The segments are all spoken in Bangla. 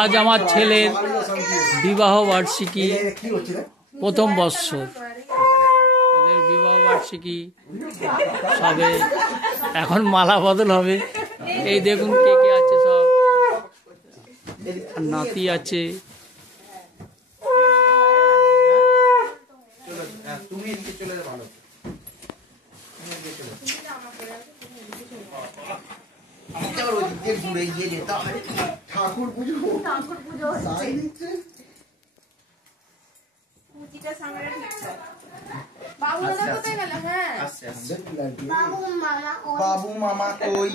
আজ আমার ছেলের বিবাহ বার্ষিকী, প্রথম বৎসর। ওদের বিবাহ বার্ষিকী সবে এখন মালা বদল হবে। এই দেখুন কে কে আছে, সব নাতি আছে। ঠাকুর পুজো বাবু মামা কই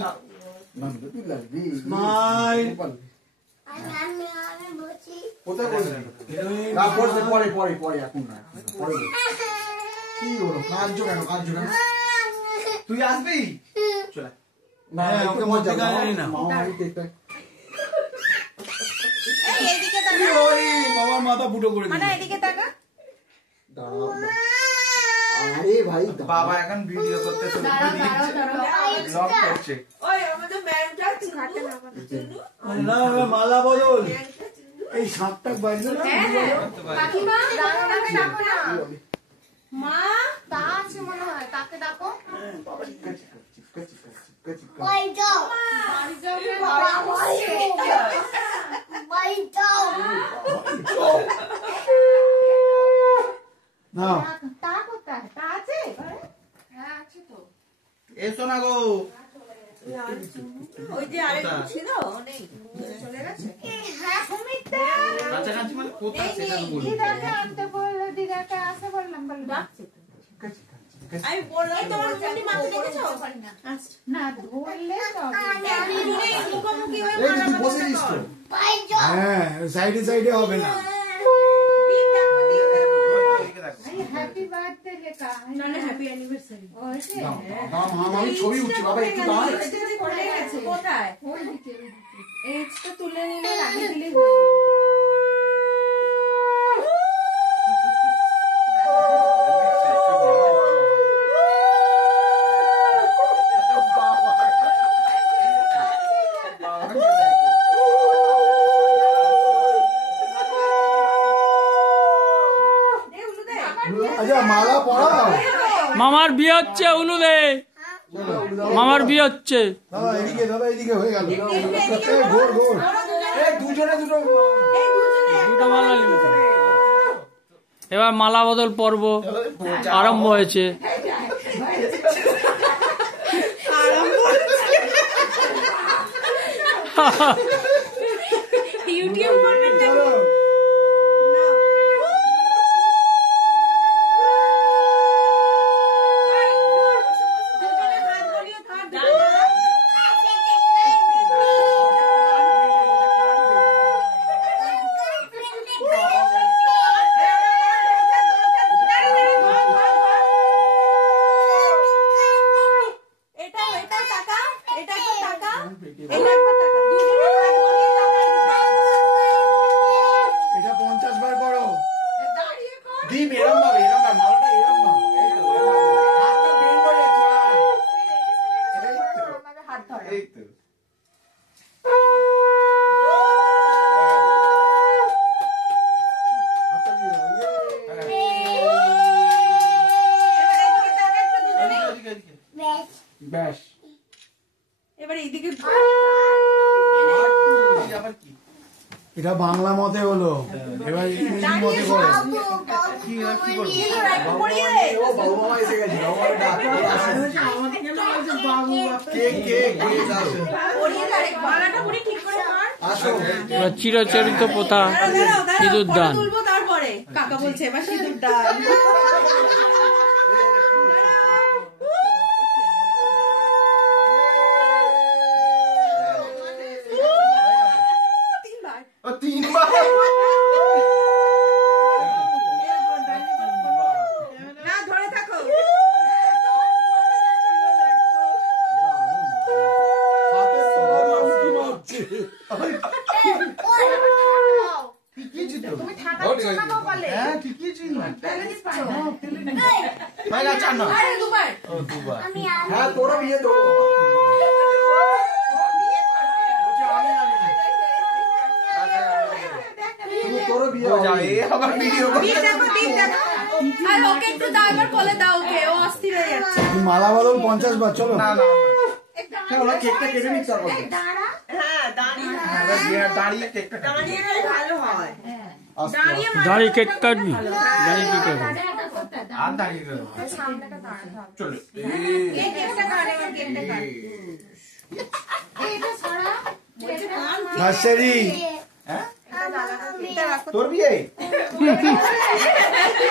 পরে পরে পরে এখন না, কি হলো কার্য কেন কার্য কেন? তুই আসবি? চলে না ওকে মজা না বাবার মাথা ফুটো করে দিই। এদিকে তাকা। আরে ভাই বাবা এখন ভিডিও করতে শুরু করে দিয়েছে, ব্লগ করছে। ওই আমাদের ম্যামটা খাটে না না মালা বদল এই সাতটা বাজলো না। কাকিমা আমাকে ডাকো না, মা তা আছে মনে হয়, তাকে ডাকো। বাবা ঠিক আছে কই যাও বাড়ি যাও রে বাবা, বাড়ি যাও না। তা কোথায়? তা আছে? হ্যাঁ আছে তো। এসো না গো, ওই যে আরেকটু ছিল নেই, চলে গেছে। হ্যাঁ সুমিতা কাছাকাছি মানে কোথায় সেটা তো বলি। দিদাকে আনতে বললো, দিদাকে আসে বললাম, বল ডাকছে তো। আমি বললাম তোমার মুন্ডি মাথা দেখেছো না, ধরলে তো এই দুজনে মুখোমুখি হয়ে মারা বসে দিছো। হ্যাঁ সাইডে সাইডে হবে না। হ্যাপি বার্থডে লেখা না, হ্যাপি অ্যানিভার্সারি। ওইছে আমি ছবি উঠছি বাবা, একটু দাঁড়া। পড়ে গেছে কোথায়? ওই দিকে এইটা তুলে নিলে রাখি দিলে মামার বিয়ে হচ্ছে, উলু দে। মামার বিয়ে হচ্ছে। দুটো মালা নিয়েছে। এবার মালা বদল পর্ব আরম্ভ হয়েছে। ইউটিউব করবেন না? এটা বাংলা মতে হলো, এবার ইংরেজি মতে করে। চিরচরিত প্রথা সিঁদুর দান। তারপরে কাকা বলছে এবার সিঁদুর দান। হ্যাঁ তোরা বিয়ে দেবো। আবার ভিডিও দীপ দেখো, দীপ দেখো। আর ওকে একটু দাও, এবার কোলে দাও ওকে, ও অস্থির হয়ে যাচ্ছে। মালা বদল 50 বার, চলো। না না ওরা কেকটা কেটে নিক তারপর। হ্যাঁ, দাঁড়িয়ে কেকটা দাঁড়িয়ে ভালো হয়। দাঁড়িয়ে কেক কাটবি, দাঁড়িয়ে কি করবি? আর দাঁড়িয়ে গেল চলো। কেকটা কাটে, কেকটা কাটে। নার্সারি হ্যাঁ তোর বিয়ে?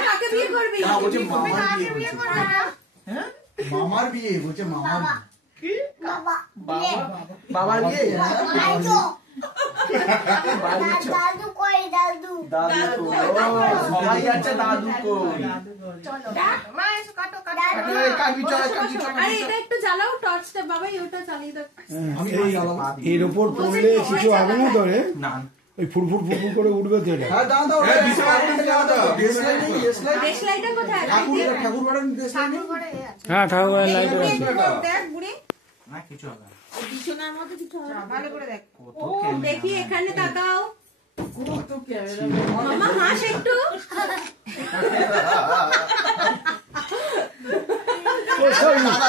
কাকে বিয়ে করবি? না বলছে মামার বিয়ে বলছে। হ্যাঁ মামার বিয়ে বলছে, মামার কি বাবার বিয়ে? দাদু কই দাদু দাদু সবাই আছে, দাদু কই? মা এসো, কাটো, কাটো। কাটবি চলে, কাটবি চলে। আরে এটা একটু জ্বালাও টর্চটা, বাবা ওটা চালিয়ে দাও। আমি এর উপর পড়লে কিছু হবে না ধরে, না ওই ফুরফুর ফুরফুর করে উঠবে তো এটা। হ্যাঁ দাও দাও, দেশলাইটা কোথায়? ঠাকুর বাড়ির দেশলাই নেই? হ্যাঁ ঠাকুরের লাইট আছে। দেখ বুড়ি, না কিছু হবে না। বিছানার মধ্যে কিছু হবে, ভালো করে দেখ। ও দেখি এখানে তাকাও। মামা হাস একটু।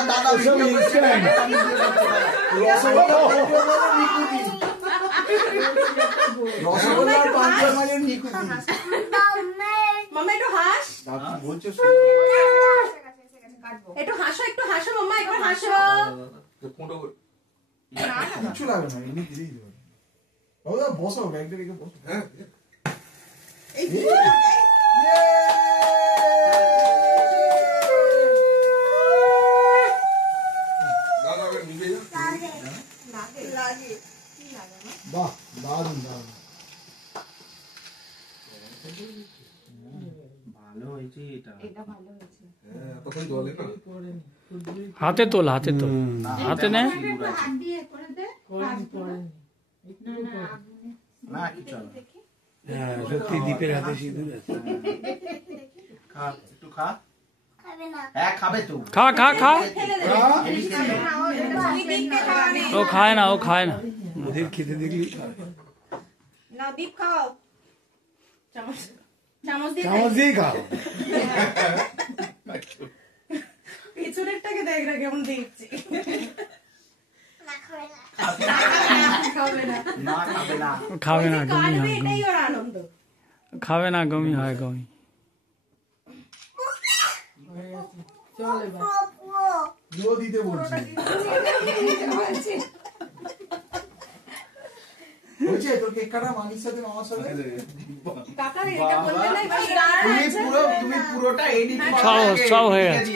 দাদা ওসব instant। রসগোল্লার পাঁচটা মাঝে নিকুতি। মামা একটু হাস, দাদু বলছে একটু হাসো, একটু হাসো মামা, একটু হাসো। কিচ্ছু লাগে না, এমনি দিলেই দেবে। বাবা বসো, ব্যাগটা রেখে বসো। বাহ দারুন দারুন, ভালো হয়েছে এটা। হাতে তোল, হাতে তোল, হাতে নে। না কিছু হবে না। হ্যাঁ সত্যি দীপের হাতে সিঁদুর আছে। খা একটু খা। খাবে না হ্যাঁ খাবে তো। খা খা খা। ফেলে দে। ও খায় না, ও খায় না। ওদের খেতে দেখলি নাও দীপ খাও, চামচ, চামচ দিয়ে চামচ দিয়েই খাও। পিছনেরটাকে দেখ না কেমন দেখছি। না খাবে না খাবে না, না খাবে না। ও খাবে না, গমি কাটবে, হয়, এটাই ওর আনন্দ। খাবে না, গমি হয়, গমি। পুরো দিতে বলছি। বলছে তোর কেক কাটা মামির সাথে মামার সাথে। কাকা এটা বলতে নাই, বাস তুমি পুরোটা এডিট সব হয়ে গেছে।